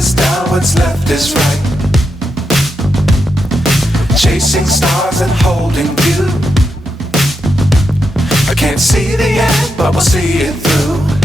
is down, what's left is right. Chasing stars and holding you. I can't see the end, but we'll see it through.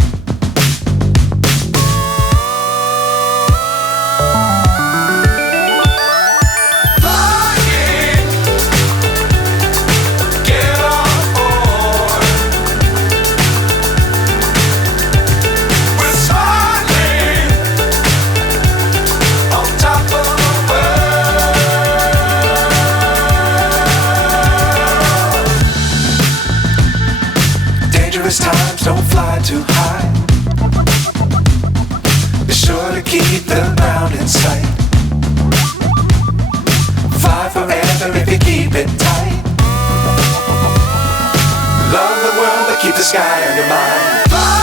Times don't fly too high. Be sure to keep the ground in sight. Fly forever if you keep it tight. Love the world but keep the sky on your mind.